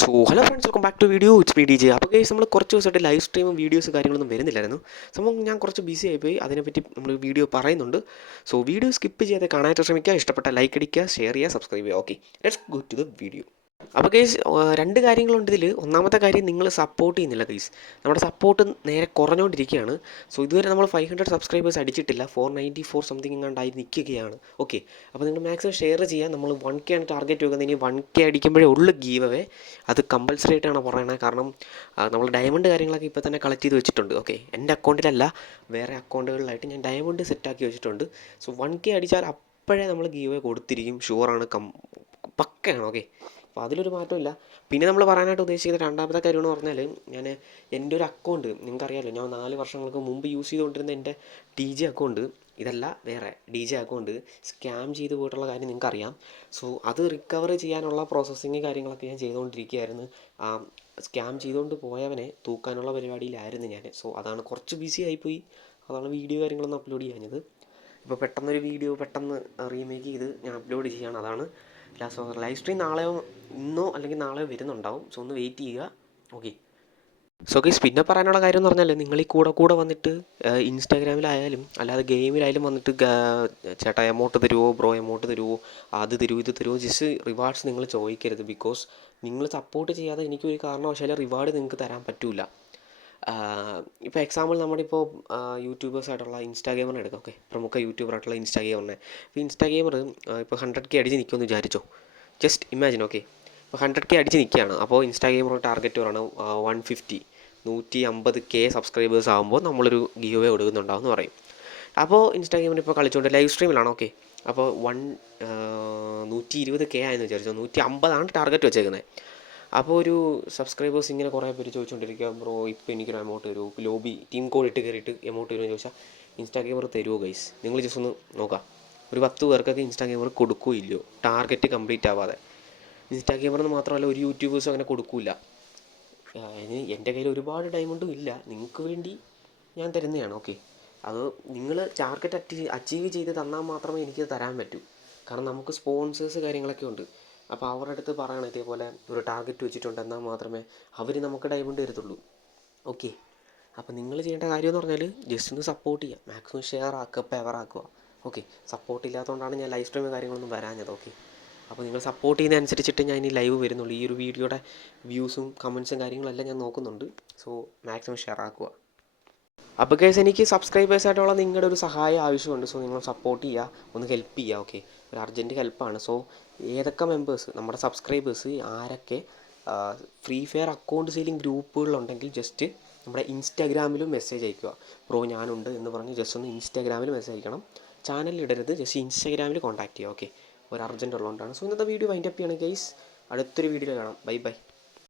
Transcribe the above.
So hello friends welcome back to video it's P D J അപ്പോൾ case നമ്മൾ കുറച്ച് ദിവസമായിട്ട് ലൈവ് സ്ട്രീമും വീഡിയോസ് കാര്യങ്ങളൊന്നും വരുന്നില്ലായിരുന്നു. സംഭവം ഞാൻ കുറച്ച് ബിസി ആയിപ്പോയി. അതിനെപ്പറ്റി നമ്മൾ വീഡിയോ പറയുന്നുണ്ട്. സോ വീഡിയോ സ്കിപ്പ് ചെയ്യാതെ കാണാനായിട്ട് ശ്രമിക്കുക. ഇഷ്ടപ്പെട്ട ലൈക്ക് അടിക്കുക ഷെയർ ചെയ്യുക സബ്സ്ക്രൈബ് ചെയ്യുക. Okay let's go to the video അപ്പോൾ കേസ് രണ്ട് കാര്യങ്ങളുണ്ട് ഇതിൽ ഒന്നാമത്തെ കാര്യം നിങ്ങൾ സപ്പോർട്ട് ചെയ്യുന്നില്ല കേസ് നമ്മുടെ സപ്പോർട്ട് നേരെ കുറഞ്ഞുകൊണ്ടിരിക്കുകയാണ് സോ ഇതുവരെ നമ്മൾ ഫൈവ് ഹൺഡ്രഡ് സബ്സ്ക്രൈബേഴ്സ് അടിച്ചിട്ടില്ല. ഫോർ നയന്റി ഫോർ സംതിങ് എങ്ങാണ്ടായി നിൽക്കുകയാണ് ഓക്കെ അപ്പോൾ നിങ്ങൾ മാക്സിമം ഷെയർ ചെയ്യുക നമ്മൾ വൺ കെ ആണ് ടാർഗറ്റ് വെക്കുന്നത്. ഇനി വൺ കെ അടിക്കുമ്പോഴേ ഉള്ളു ഗീവ് അവേ അത് കമ്പൽസറി ആയിട്ടാണ് പറയണത് കാരണം നമ്മൾ ഡയമണ്ട് കാര്യങ്ങളൊക്കെ ഇപ്പോൾ തന്നെ കളക്ട് ചെയ്ത് വെച്ചിട്ടുണ്ട്. ഓക്കെ എന്റെ അക്കൗണ്ടിലല്ല വേറെ അക്കൗണ്ടുകളിലായിട്ട് ഞാൻ ഡയമണ്ട് സെറ്റാക്കി വെച്ചിട്ടുണ്ട്. സോ വൺ കെ അടിച്ചാൽ അപ്പോഴേ നമ്മൾ ഗീവ് കൊടുത്തിരിക്കും. ഷുവറാണ് കം പക്കയാണ്. ഓക്കെ അപ്പോൾ അതിലൊരു മാറ്റമില്ല. പിന്നെ നമ്മൾ പറയാനായിട്ട് ഉദ്ദേശിക്കുന്ന രണ്ടാമത്തെ കാര്യം എന്ന് പറഞ്ഞാൽ ഞാൻ എന്റെ ഒരു അക്കൗണ്ട് നിങ്ങൾക്കറിയാലോ ഞാൻ നാല് വർഷങ്ങൾക്ക് മുമ്പ് യൂസ് ചെയ്തുകൊണ്ടിരുന്ന എന്റെ ടി ജി അക്കൗണ്ട് ഇതല്ല വേറെ ഡി ജെ അക്കൗണ്ട് സ്കാം ചെയ്ത് പോയിട്ടുള്ള കാര്യം നിങ്ങൾക്കറിയാം. സോ അത് റിക്കവർ ചെയ്യാനുള്ള പ്രോസസ്സിങ് കാര്യങ്ങളൊക്കെ ഞാൻ ചെയ്തുകൊണ്ടിരിക്കുകയായിരുന്നു. ആ സ്കാം ചെയ്തുകൊണ്ട് പോയവനെ തൂക്കാനുള്ള പരിപാടിയിലായിരുന്നു ഞാൻ. സോ അതാണ് കുറച്ച് ബിസി ആയിപ്പോയി. അതാണ് വീഡിയോ കാര്യങ്ങളൊന്നും അപ്ലോഡ് ചെയ്യാഞ്ഞത്. ഇപ്പോൾ പെട്ടെന്നൊരു വീഡിയോ പെട്ടെന്ന് റീമേക്ക് ചെയ്ത് ഞാൻ അപ്ലോഡ് ചെയ്യാൻ അതാണ് ലാസ്റ്റ് ലൈവ് സ്ട്രീം നാളെയോ ഇന്നോ അല്ലെങ്കിൽ നാളെ വരുന്നുണ്ടാവും. സോ ഒന്ന് വെയിറ്റ് ചെയ്യുക. ഓക്കെ സോ ഗൈസ് പിന്നെ പറയാനുള്ള കാര്യം എന്ന് പറഞ്ഞാൽ നിങ്ങൾ ഈ കൂടെ കൂടെ വന്നിട്ട് ഇൻസ്റ്റാഗ്രാമിലായാലും അല്ലാതെ ഗെയിമിലായാലും വന്നിട്ട് ചേട്ടാ എമൗണ്ട് തരുമോ ബ്രോ എമൗണ്ട് തരുമോ അത് തരുമോ ഇത് തരുമോ ജസ്റ്റ് റിവാർഡ്സ് നിങ്ങൾ ചോദിക്കരുത് ബിക്കോസ് നിങ്ങൾ സപ്പോർട്ട് ചെയ്യാതെ എനിക്കൊരു കാരണവശാലും റിവാർഡ് നിങ്ങൾക്ക് തരാൻ പറ്റില്ല ഇപ്പോൾ എക്സാമ്പിൾ നമ്മുടെ ഇപ്പോൾ യൂട്യൂബേഴ്സ് ആയിട്ടുള്ള ഇൻസ്റ്റാഗ്രാമറിനെ എടുക്കാം ഓക്കെ പ്രമുഖ യൂട്യൂബർ ആയിട്ടുള്ള ഇൻസ്റ്റാഗ്രാമറിനെ ഇപ്പോൾ ഇൻസ്റ്റാഗ്രാമർ ഇപ്പോൾ ഹൺഡ്രഡ് കെ അടിച്ച് നിൽക്കുമെന്ന് വിചാരിച്ചോ? ജസ്റ്റ് ഇമാജിൻ ഓക്കെ ഇപ്പോൾ ഹൺഡ്രഡ് കെ അടിച്ച് നിൽക്കുകയാണ് അപ്പോൾ ഇൻസ്റ്റാഗ്രാമർ ടാർഗറ്റ് പറയണം വൺ ഫിഫ്റ്റി നൂറ്റി അമ്പത് കെ സബ്സ്ക്രൈബേഴ്സ് ആകുമ്പോൾ നമ്മളൊരു ഗിയോ വേ കൊടുക്കുന്നുണ്ടാവും എന്ന് പറയും. അപ്പോൾ ഇൻസ്റ്റാഗ്രാമിൽ ഇപ്പോൾ കളിച്ചുകൊണ്ട് ലൈവ് സ്ട്രീമിലാണ് ഓക്കെ അപ്പോൾ വൺ നൂറ്റി ഇരുപത് കെ ആയെന്ന് വിചാരിച്ചു നൂറ്റി അമ്പതാണ് ടാർഗറ്റ് വെച്ചേക്കുന്നത് അപ്പോൾ ഒരു സബ്സ്ക്രൈബേഴ്സ് ഇങ്ങനെ കുറേ പേര് ചോദിച്ചുകൊണ്ടിരിക്കുക ബ്രോ ഇപ്പോൾ എനിക്കൊരു എമൗണ്ട് തരുമോ ലോബി ടീം കോഡ് ഇട്ട് കയറിയിട്ട് എമൗണ്ട് തരുമോ എന്ന് ചോദിച്ചാൽ ഇൻസ്റ്റാഗ്രാമർ തരുമോ ഗൈസ് നിങ്ങൾ ജസ്റ്റ് ഒന്ന് നോക്കാം. ഒരു പത്ത് പേർക്കൊക്കെ ഇൻസ്റ്റാഗ്രാമർ കൊടുക്കുകയോ ഇല്ലയോ? ടാർഗറ്റ് കംപ്ലീറ്റ് ആവാതെ. ഇൻസ്റ്റാഗ്രാമർ എന്ന് മാത്രമല്ല ഒരു യൂട്യൂബേഴ്സും അങ്ങനെ കൊടുക്കില്ല അതിന് എന്റെ കയ്യിൽ ഒരുപാട് ഡയമണ്ടും ഇല്ല. നിങ്ങൾക്ക് വേണ്ടി ഞാൻ തരുന്നതാണ് ഓക്കെ അത് നിങ്ങൾ ടാർഗറ്റ് അറ്റീവ് അച്ചീവ് ചെയ്ത് തന്നാൽ മാത്രമേ എനിക്ക് തരാൻ പറ്റൂ. കാരണം നമുക്ക് സ്പോൺസേഴ്സ് കാര്യങ്ങളൊക്കെ ഉണ്ട്. അപ്പോൾ അവരുടെ അടുത്ത് പറയണം ഇതേപോലെ ഒരു ടാർഗറ്റ് വെച്ചിട്ടുണ്ട് എന്നാൽ മാത്രമേ അവർ നമുക്ക് ഡയമണ്ട് തരത്തുള്ളൂ. ഓക്കെ അപ്പോൾ നിങ്ങൾ ചെയ്യേണ്ട കാര്യം എന്ന് പറഞ്ഞാൽ ജസ്റ്റ് ഒന്ന് സപ്പോർട്ട് ചെയ്യുക. മാക്സിമം ഷെയർ ആക്കുക പെവർ ആക്കുക. ഓക്കെ സപ്പോർട്ട് ഇല്ലാത്തതുകൊണ്ടാണ് ഞാൻ ലൈവ് സ്ട്രീം കാര്യങ്ങളൊന്നും വരാഞ്ഞത് ഓക്കെ അപ്പോൾ നിങ്ങൾ സപ്പോർട്ട് ചെയ്യുന്ന അനുസരിച്ചിട്ട് ഞാൻ ഇനി ലൈവ് വരുന്നുള്ളൂ. ഈ ഒരു വീഡിയോയുടെ വ്യൂസും കമൻസും കാര്യങ്ങളെല്ലാം ഞാൻ നോക്കുന്നുണ്ട്. സോ മാക്സിമം ഷെയർ ആക്കുക. അപ്പോൾ കേസ് എനിക്ക് സബ്സ്ക്രൈബേഴ്സായിട്ടുള്ള നിങ്ങളുടെ ഒരു സഹായം ആവശ്യമുണ്ട്. സോ നിങ്ങൾ സപ്പോർട്ട് ചെയ്യുക ഒന്ന് ഹെൽപ്പ് ചെയ്യുക ഓക്കെ ഒരു അർജന്റ് ഹെൽപ്പാണ് സോ ഏതൊക്കെ മെമ്പേഴ്സ് നമ്മുടെ സബ്സ്ക്രൈബേഴ്സ് ആരൊക്കെ ഫ്രീ ഫയർ അക്കൗണ്ട് സെയിലിംഗ് ഗ്രൂപ്പുകളുണ്ടെങ്കിൽ ജസ്റ്റ് നമ്മുടെ ഇൻസ്റ്റാഗ്രാമിലും മെസ്സേജ് അയക്കുക പ്രോ ഞാനുണ്ട് എന്ന് പറഞ്ഞ് ജസ്റ്റ് ഒന്ന് ഇൻസ്റ്റാഗ്രാമിൽ മെസ്സേജ് അയക്കണം. ചാനലിൽ ഇടരുത് ജസ്റ്റ് ഇൻസ്റ്റാഗ്രാമിൽ കോൺടാക്ട് ചെയ്യുക ഓക്കെ ഒരു അർജന്റ് ഉള്ളതുകൊണ്ടാണ്. സോ ഇന്നത്തെ വീഡിയോ വൈൻഡപ്പ് ചെയ്യണം ഗൈസ് അടുത്തൊരു വീഡിയോയിൽ കാണാം. Bye bye